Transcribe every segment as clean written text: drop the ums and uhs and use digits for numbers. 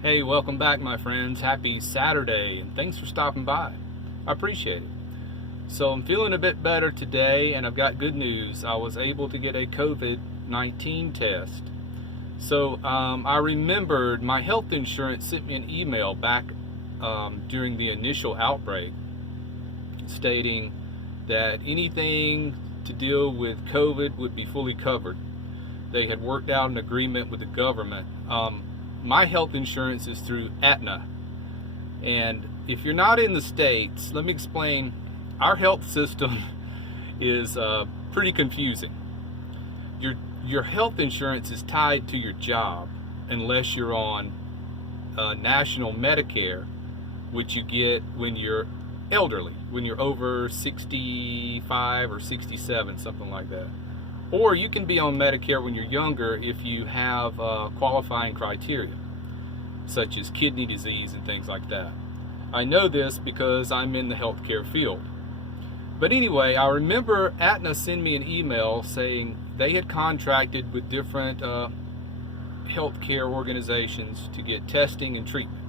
Hey, welcome back, my friends. Happy Saturday, and thanks for stopping by. I appreciate it. So, I'm feeling a bit better today, and I've got good news. I was able to get a COVID-19 test. So, I remembered my health insurance sent me an email back during the initial outbreak stating that anything to deal with COVID would be fully covered. They had worked out an agreement with the government. My health insurance is through Aetna, and if you're not in the States, let me explain. Our health system is pretty confusing. Your health insurance is tied to your job unless you're on national Medicare, which you get when you're elderly, when you're over 65 or 67, something like that. Or you can be on Medicare when you're younger if you have qualifying criteria, such as kidney disease and things like that. I know this because I'm in the healthcare field. But anyway, I remember Aetna sent me an email saying they had contracted with different healthcare organizations to get testing and treatment.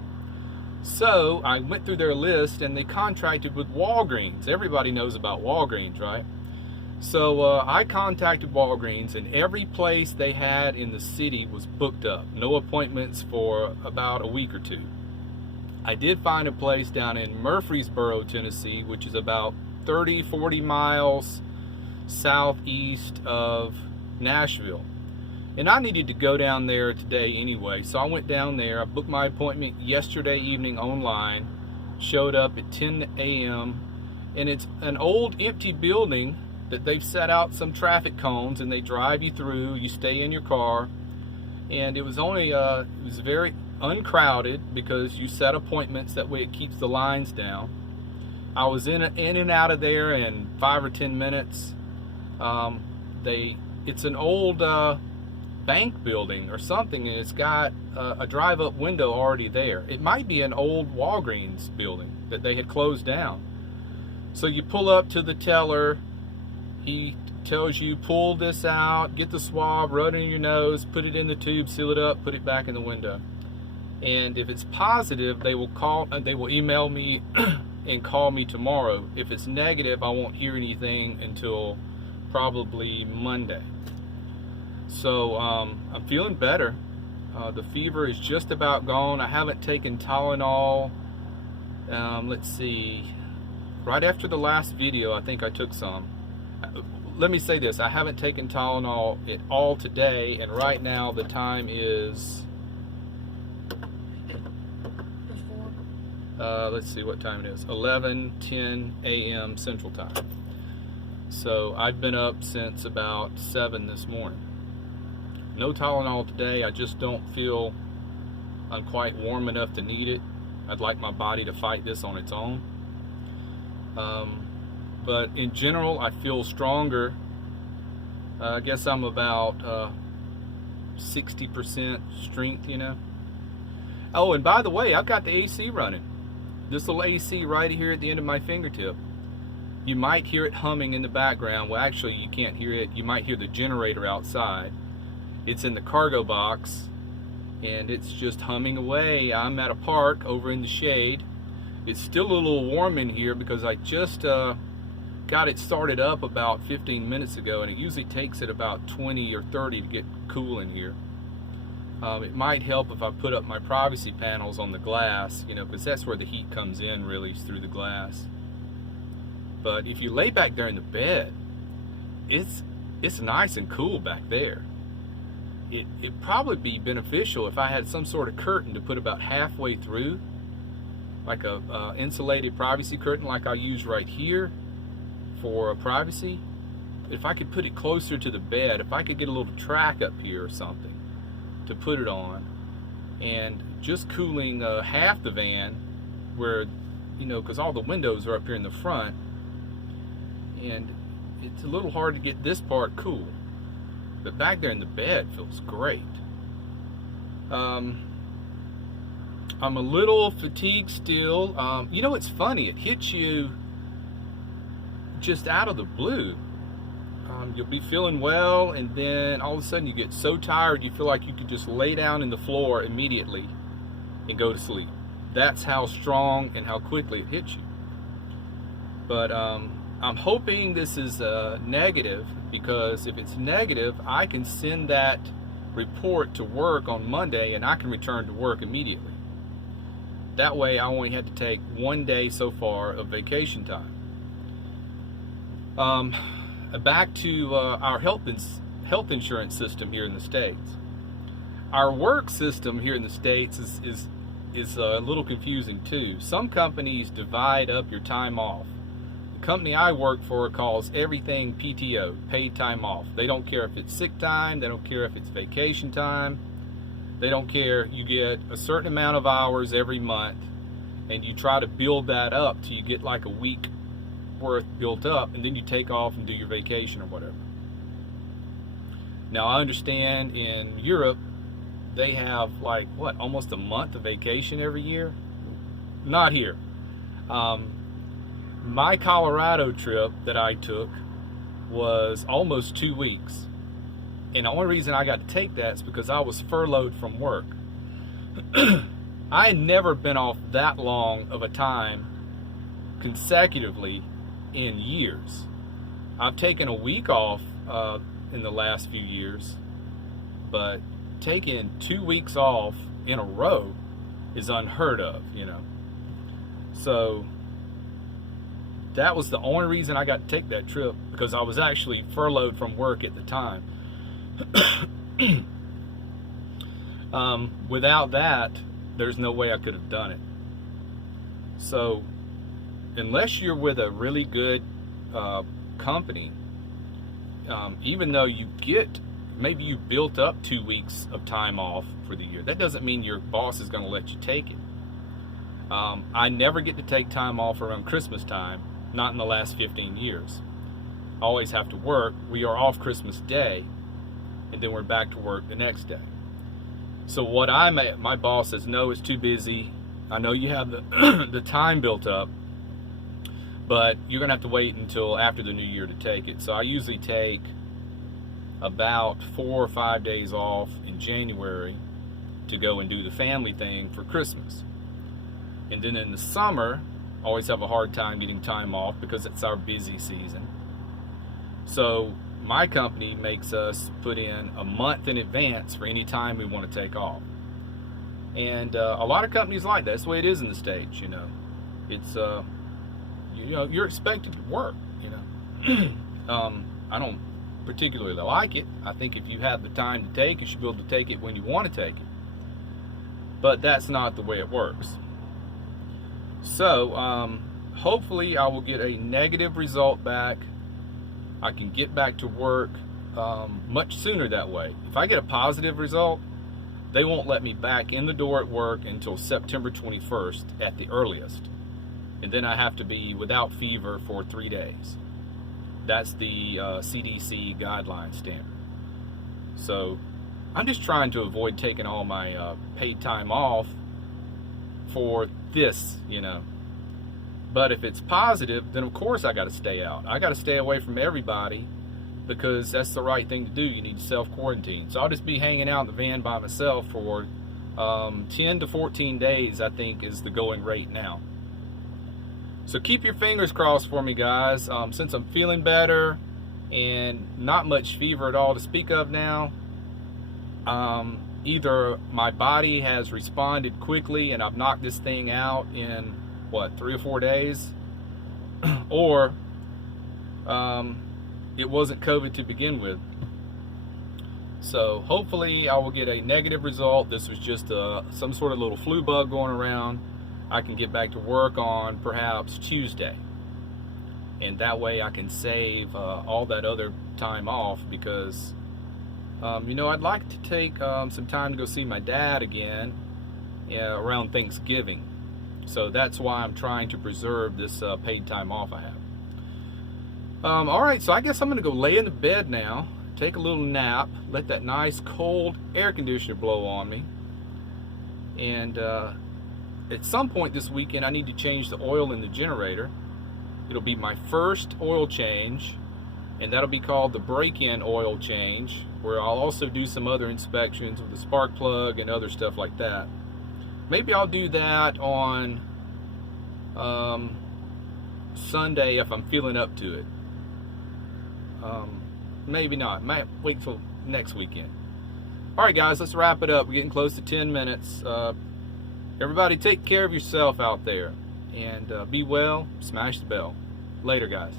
So I went through their list and they contracted with Walgreens. Everybody knows about Walgreens, right? So I contacted Walgreens, and every place they had in the city was booked up. No appointments for about a week or two. I did find a place down in Murfreesboro, Tennessee, which is about 40 miles southeast of Nashville. And I needed to go down there today anyway, so I went down there. I booked my appointment yesterday evening online, showed up at 10 a.m., and it's an old empty building that they've set out some traffic cones and they drive you through. You stay in your car, and it was only it was very uncrowded because you set appointments, that way it keeps the lines down. I was in and out of there in 5 or 10 minutes. It's an old bank building or something, and it's got a drive-up window already there. It might be an old Walgreens building that they had closed down. So you pull up to the teller. He tells you, pull this out, get the swab, rub it in your nose, put it in the tube, seal it up, put it back in the window. And if it's positive, they will email me and call me tomorrow. If it's negative, I won't hear anything until probably Monday. So I'm feeling better. The fever is just about gone. I haven't taken Tylenol. Let's see. Right after the last video, I think I took some. Let me say this, I haven't taken Tylenol at all today, and right now the time is, let's see what time it is, 11:10 a.m. Central Time. So I've been up since about 7 this morning. No Tylenol today. I just don't feel I'm quite warm enough to need it. I'd like my body to fight this on its own. But in general, I feel stronger. I guess I'm about 60% strength, you know. Oh, and by the way, I've got the AC running. This little AC right here at the end of my fingertip. You might hear it humming in the background. Well, actually, you can't hear it. You might hear the generator outside. It's in the cargo box, and it's just humming away. I'm at a park over in the shade. It's still a little warm in here because I just got it started up about 15 minutes ago, and it usually takes it about 20 or 30 to get cool in here. It might help if I put up my privacy panels on the glass, you know, because that's where the heat comes in, really, is through the glass. But if you lay back there in the bed, it's nice and cool back there. It'd probably be beneficial if I had some sort of curtain to put about halfway through, like a insulated privacy curtain like I use right here for privacy. If I could put it closer to the bed, if I could get a little track up here or something to put it on, and just cooling half the van, where, you know, because all the windows are up here in the front, and it's a little hard to get this part cool, but back there in the bed feels great. I'm a little fatigued still. You know, it's funny, it hits you just out of the blue. You'll be feeling well, and then all of a sudden you get so tired you feel like you could just lay down in the floor immediately and go to sleep. That's how strong and how quickly it hits you. But I'm hoping this is negative, because if it's negative, I can send that report to work on Monday and I can return to work immediately. That way I only had to take 1 day so far of vacation time. Back to our health insurance system here in the States. Our work system here in the States is a little confusing too. Some companies divide up your time off. The company I work for calls everything PTO, paid time off. They don't care if it's sick time, they don't care if it's vacation time, they don't care. You get a certain amount of hours every month, and you try to build that up till you get like a week worth built up, and then you take off and do your vacation or whatever. Now I understand in Europe they have like almost a month of vacation every year. Not here. My Colorado trip that I took was almost 2 weeks, and the only reason I got to take that is because I was furloughed from work. I had never been off that long of a time consecutively in years. I've taken a week off in the last few years, but taking 2 weeks off in a row is unheard of, you know. So that was the only reason I got to take that trip, because I was actually furloughed from work at the time. Without that, there's no way I could have done it. So unless you're with a really good company, even though maybe you built up 2 weeks of time off for the year, that doesn't mean your boss is going to let you take it. I never get to take time off around Christmas time, not in the last 15 years. I always have to work. We are off Christmas Day, and then we're back to work the next day. So my boss says, no, it's too busy. I know you have the time built up, but you're going to have to wait until after the new year to take it. So I usually take about 4 or 5 days off in January to go and do the family thing for Christmas. And then in the summer, I always have a hard time getting time off because it's our busy season. So my company makes us put in a month in advance for any time we want to take off. And a lot of companies like that. That's the way it is in the States, you know. It's, you're expected to work, you know. I don't particularly like it. I think if you have the time to take, you should be able to take it when you want to take it. But that's not the way it works. So hopefully I will get a negative result back. I can get back to work much sooner that way. If I get a positive result, they won't let me back in the door at work until September 21st at the earliest. And then I have to be without fever for 3 days. That's the CDC guideline standard. So I'm just trying to avoid taking all my paid time off for this, you know. But if it's positive, then of course I got to stay out. I got to stay away from everybody, because that's the right thing to do. You need to self-quarantine. So I'll just be hanging out in the van by myself for 10 to 14 days, I think, is the going rate now. So keep your fingers crossed for me, guys. Since I'm feeling better and not much fever at all to speak of now, either my body has responded quickly and I've knocked this thing out in 3 or 4 days, or it wasn't COVID to begin with. So hopefully I will get a negative result. This was just some sort of little flu bug going around. I can get back to work on perhaps Tuesday, and that way I can save all that other time off, because I'd like to take some time to go see my dad again around Thanksgiving. So that's why I'm trying to preserve this paid time off I have. Alright, so I guess I'm going to go lay in the bed now, take a little nap, let that nice cold air conditioner blow on me. And at some point this weekend I need to change the oil in the generator. It'll be my first oil change, and that'll be called the break-in oil change, where I'll also do some other inspections with the spark plug and other stuff like that. Maybe I'll do that on Sunday if I'm feeling up to it. Maybe not. Might wait till next weekend. Alright guys, let's wrap it up. We're getting close to 10 minutes. Everybody take care of yourself out there. And be well. Smash the bell. Later guys.